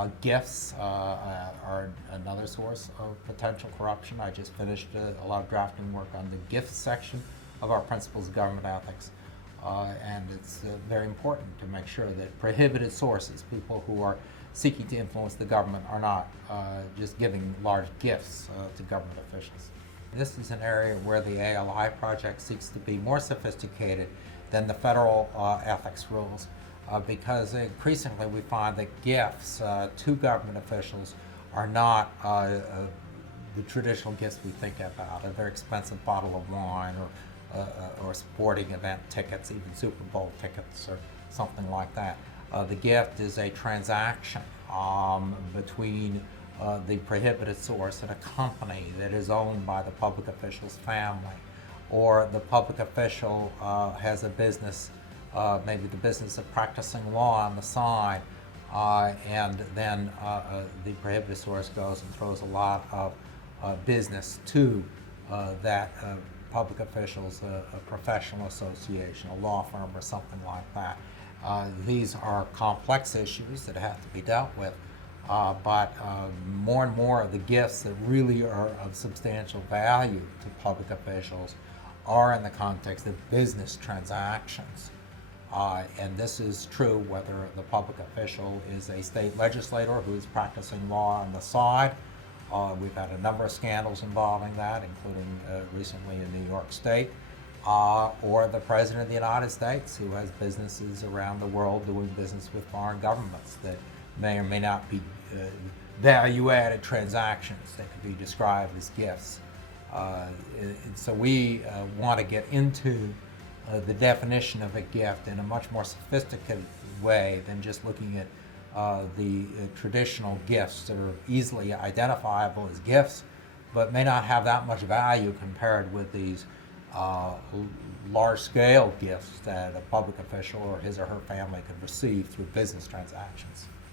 Gifts are another source of potential corruption. I just finished a lot of drafting work on the gifts section of our Principles of Government Ethics. And it's very important to make sure that prohibited sources, people who are seeking to influence the government, are not just giving large gifts to government officials. This is an area where the ALI project seeks to be more sophisticated than the federal ethics rules, because increasingly we find that gifts to government officials are not the traditional gifts we think about, a very expensive bottle of wine or sporting event tickets, even Super Bowl tickets or something like that. The gift is a transaction between the prohibited source and a company that is owned by the public official's family, or the public official has a business, maybe the business of practicing law on the side, and then the prohibited source goes and throws a lot of business to that public official's a professional association, a law firm, or something like that. These are complex issues that have to be dealt with, but more and more of the gifts that really are of substantial value to public officials are in the context of business transactions. And this is true whether the public official is a state legislator who is practicing law on the side. We've had a number of scandals involving that, including recently in New York State, or the President of the United States, who has businesses around the world doing business with foreign governments that may or may not be value-added transactions that could be described as gifts. So we want to get into the definition of a gift in a much more sophisticated way than just looking at the traditional gifts that are easily identifiable as gifts, but may not have that much value compared with these large-scale gifts that a public official or his or her family could receive through business transactions.